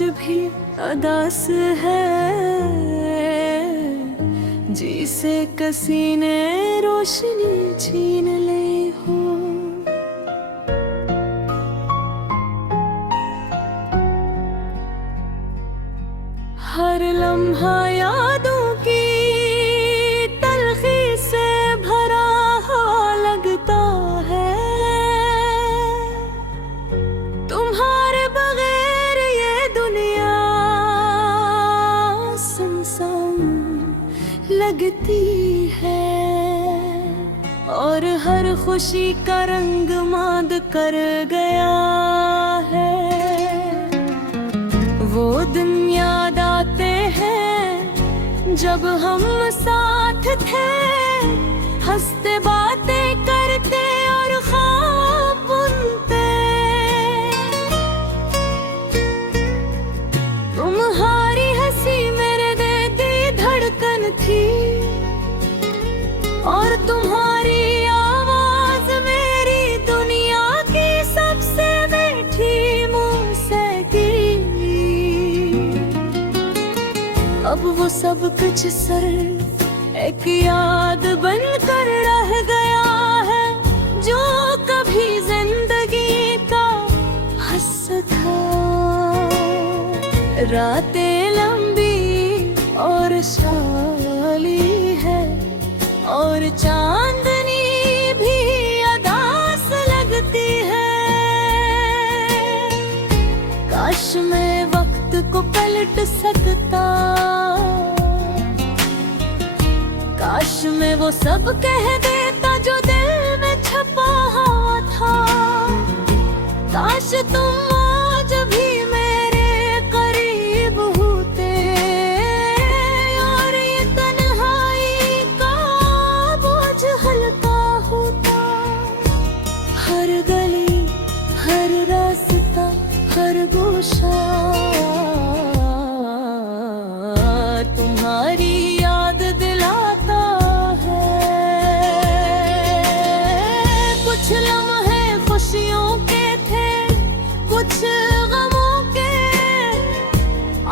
भी अदास है, जिसे किसी ने रोशनी छीन ले हो। हर लम्हा यादों की तलखी से भरा हो लगता है, तुम्हारे बगैर ये दुनिया सुनसान लगती है। और हर खुशी का रंग मांद कर गया है। वो दिन याद आते हैं जब हम साथ थे, हंसते बातें करते और ख्वाब बुनते। तुम्हारी हंसी मेरे दिल की धड़कन थी, और तुम्हारी आवाज मेरी दुनिया की सबसे मीठी मौसीकी। अब वो सब कुछ सर एक याद बनकर रह गया है, जो कभी जिंदगी का हिस्सा था। रातें लंबी और शाली है, और चांदनी भी अदास लगती है। काश मैं वक्त को पलट सकता, काश मैं वो सब कह देता जो दिल में छपा हुआ था। काश तुम आज भी मेरे करीब होते, और ये तन्हाई का बोझ हल्का होता। हर गली, हर रास्ता, हर गोशा तुम्हारी याद दिलाता है। कुछ लम्हे खुशियों के थे, कुछ गमों के,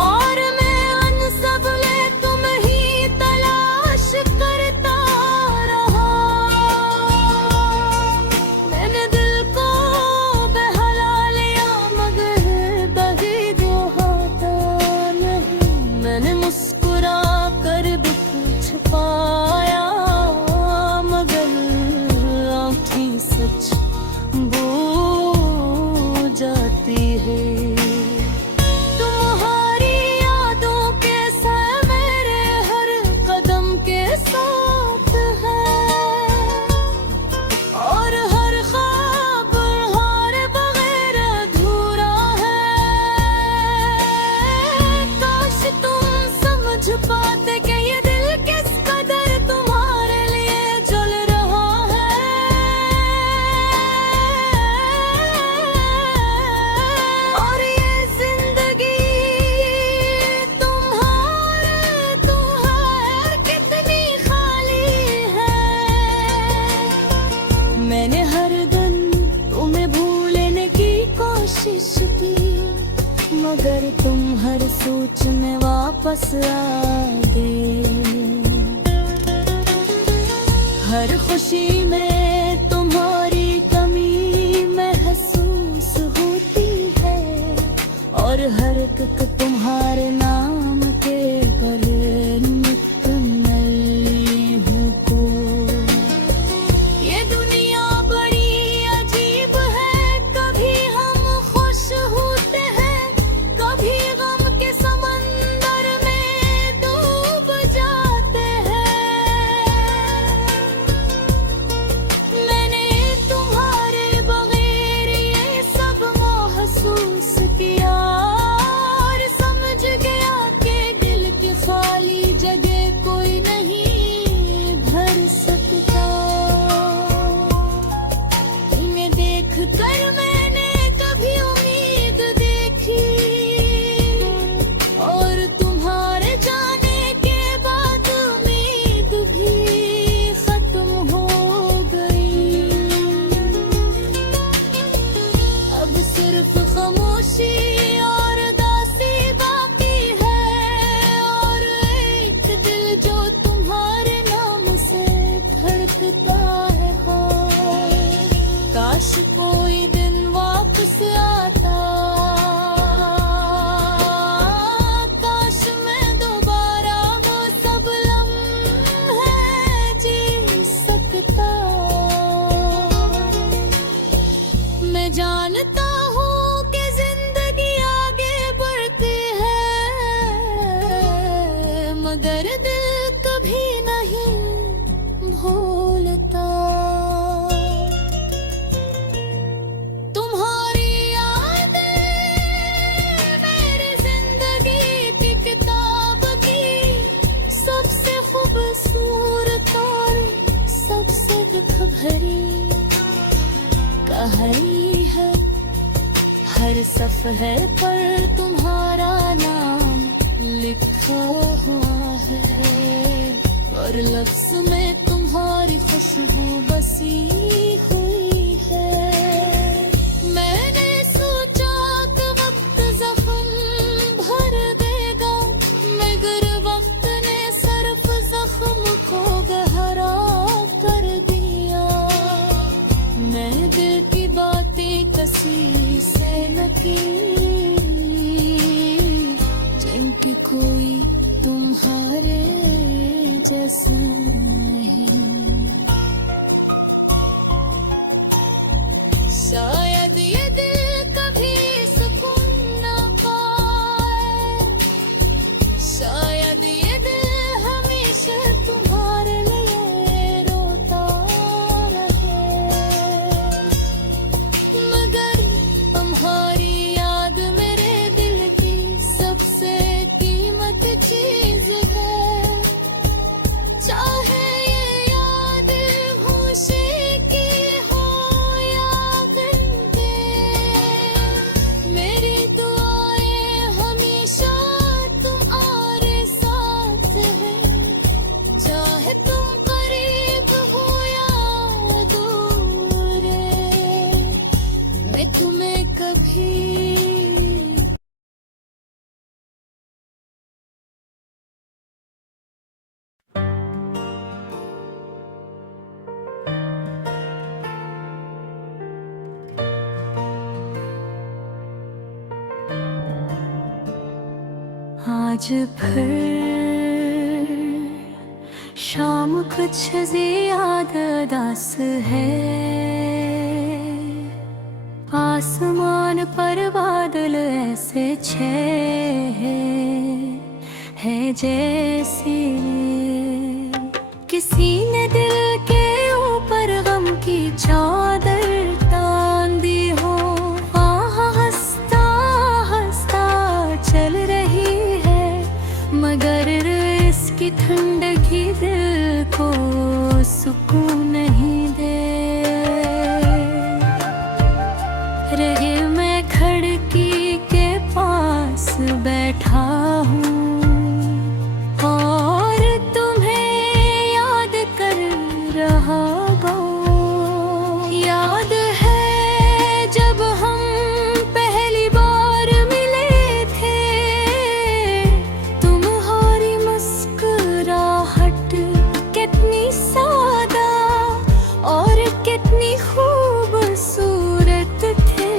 और मैं उन सब में तुम ही तलाश करता रहा। मैंने दिल को बहला लिया मगर बही दोहाता नहीं। मैंने मुस्कुरा कर दुख छुपाया, मगर आँखें सच बोल जाती है। तुम्हारी यादों के साथ मेरे हर कदम के साथ है, और हर ख्वाब तुम्हारे बगैर अधूरा है। काश तुम समझ पाते कि ये दिल किस कदर तुम्हारे लिए जल रहा है। और ये जिंदगी तुम्हारे कितनी खाली है। मैंने हर दिन तुम्हें भूलने की कोशिश की, मगर तुम हर सोच में वापस आ गए। हर खुशी में तुम्हारी कमी महसूस होती है, और हर एक तुम्हारे नाम के पर नित मैं हूँ को। ये दुनिया बड़ी अजीब है, कभी हम खुश होते हैं, कभी गम के समंदर में डूब जाते हैं। मैंने तुम्हारे बगैर ये सब महसूस किया, और कभी नहीं भूलता। तुम्हारी यादें मेरी जिंदगी की किताब की सबसे खूबसूरत और सबसे दुख भरी कहानी है। हर सफ़हे पर तुम्हारा नाम लिखा हुआ है और लफ्ज़ में तुम्हारी खुशबू बसी हुई है। मैंने सोचा कि वक्त ज़ख्म भर देगा, मगर वक्त ने सिर्फ ज़ख्म को गहरा कर दिया। मैं दिल की बातें कसी से न की जिनकी कोई तुम्हारे जैसा नहीं। शायद ये दिल कभी सुकून न पाए, शायद ये दिल हमेशा तुम्हारे लिए रोता रहे, मगर तुम्हारी याद मेरे दिल की सबसे कीमत चीज है। चाहे ये याद होशी की हो या जिंदे, मेरी दुआएं हमेशा तुम्हारे साथ हैं। चाहे तुम करीब हो या दूर, मैं तुम्हें कभी आज फिर शाम कुछ ज़्यादा दास है। आसमान पर बादल ऐसे छे है जैसे किसी ने दिल के ऊपर गम की चादर तान दी हो। हंसता हंसता चल रही है, मगर इसकी ठंडकी दिल को सुकून नहीं दे रहे। मैं खिड़की के पास बैठा हूँ और तुम्हें याद कर रहा हूँ। याद है जब हम पहली बार मिले थे, तुम्हारी मुस्कुराहट कितनी सादा और कितनी खूबसूरत थे।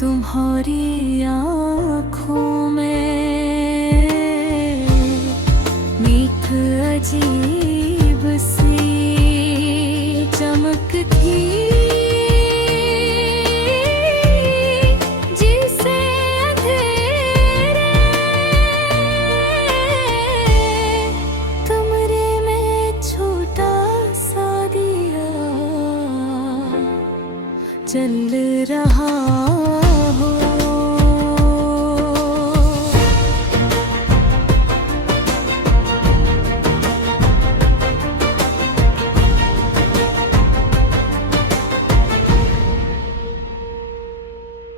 तुम्हारी आँखों में मीठ अजीब सी चमक थी, जिसे अंधेरे कमरे में छोटा सा दिया चल रहा हो।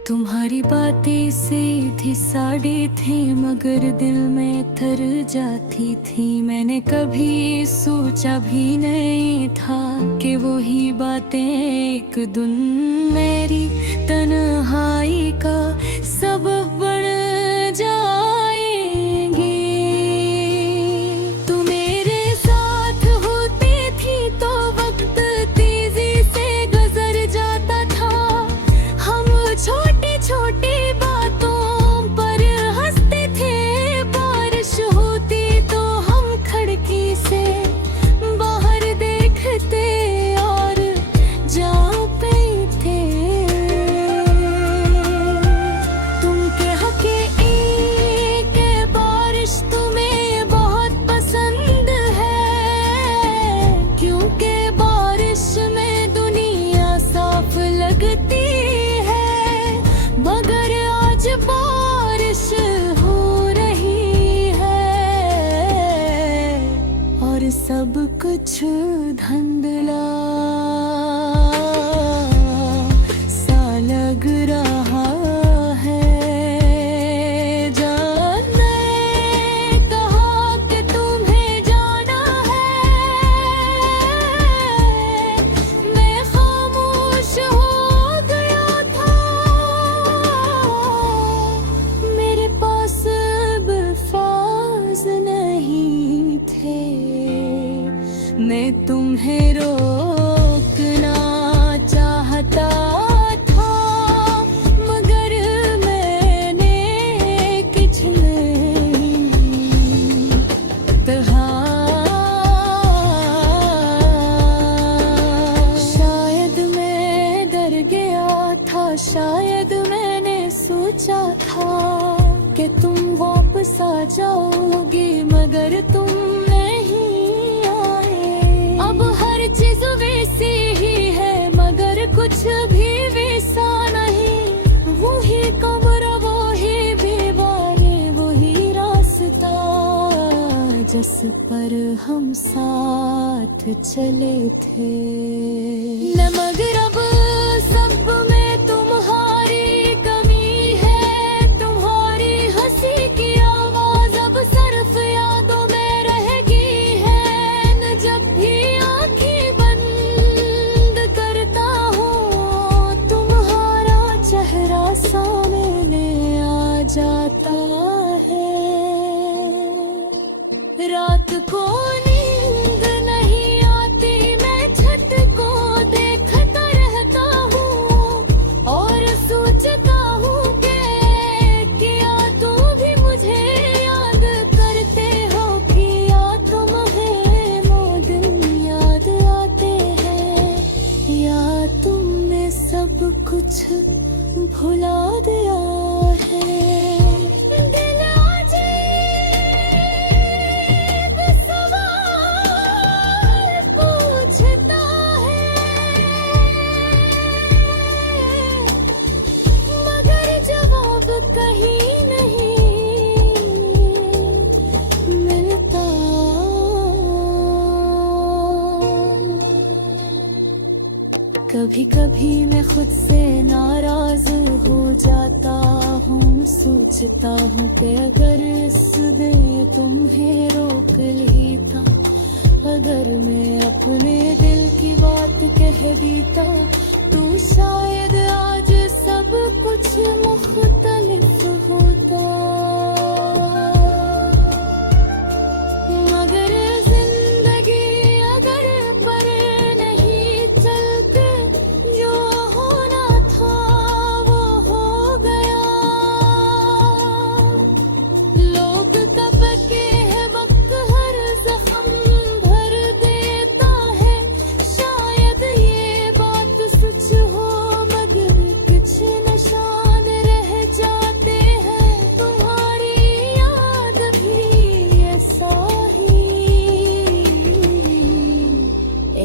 तुम्हारी बातें सीधी साड़ी थी, मगर दिल में तर जाती थी। मैंने कभी सोचा भी नहीं था कि वही बातें एक दिन मेरी तन्हाई का सबब बन जाएंगी। तू मेरे साथ होती थी तो वक्त तेजी से गुजर जाता था। हम छोटी छोटी बातों पर हंसते थे, बारिश होती तो हम खिड़की से बाहर देखते और जाते थे। तुम कह के कुछ धुंधला सा लग रहा है। जब मैं कहा कि तुम्हें जाना है, मैं खामोश हो गया था। मेरे पास अल्फाज नहीं थे, मैं तुम्हें रोकना चाहता था, मगर मैंने कुछ नहीं कहा। शायद मैं डर गया था, शायद मैंने सोचा था कि तुम वापस आ जाओगी, मगर तुम नहीं आए। अब हर चीज वैसी ही है, मगर कुछ भी वैसा नहीं। वही कमरा, वही दीवारें, वही रास्ता जिस पर हम साथ चले थे। न मगर अब सब में तुम्हारी कमी है, तुम्हारी हंसी की आवाज अब सिर्फ यादों में रह गई है। न जब भी आंखें बंद करता हूँ, तुम्हारा चेहरा सामने आ जाता है। रात को नींद नहीं आती, मैं छत को देखता रहता हूँ और सोचता हूँ कि क्या तुम भी मुझे याद करते हो, क्या तुम्हें वो दिन याद आते हैं, या तुमने सब कुछ भुला दिया है। दिल अजीब सवाल पूछता है, मगर जवाब कहीं नहीं मिलता। कभी कभी मैं खुद से नाराज हो जाता हूँ, सोचता हूँ कि अगर इस दिन तुम्हें रोक लेता, अगर मैं अपने दिल की बात कह देता, तो शायद आज सब कुछ मुख्तलिफ होता। मगर जिंदगी अगर पर नहीं चलते, जो होना था वो हो गया। लोग कब के है वक्त हर जख्म भर देता है, शायद ये बात सच हो, मगर कुछ निशान रह जाते हैं। तुम्हारी याद भी ऐसा ही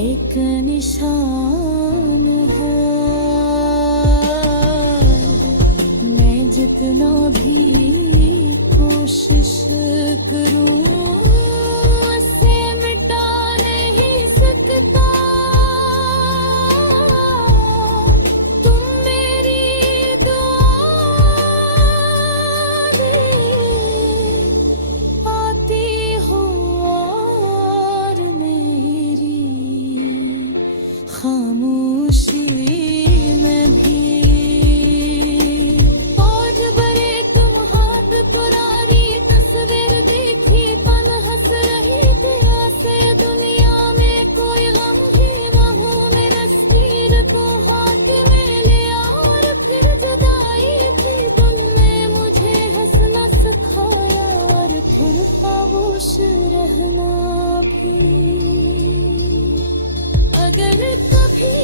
एक निशान है। मैं जितना भी कोशिश करूं, उसे मिटा नहीं सकता। तुम मेरी दुआ में आती हो और मेरी खामोशी में भी। आज बड़े तुम हाथ पुरानी तस्वीर देखी, पल हंस रही थी ऐसे दुनिया में कोई गम ही न हो। मेरे तस्वीर को हाथ में लिया और फिर जुदाई थी। तुमने मुझे हंसना सिखाया और फिर खामोश रहना भी। अगर कभी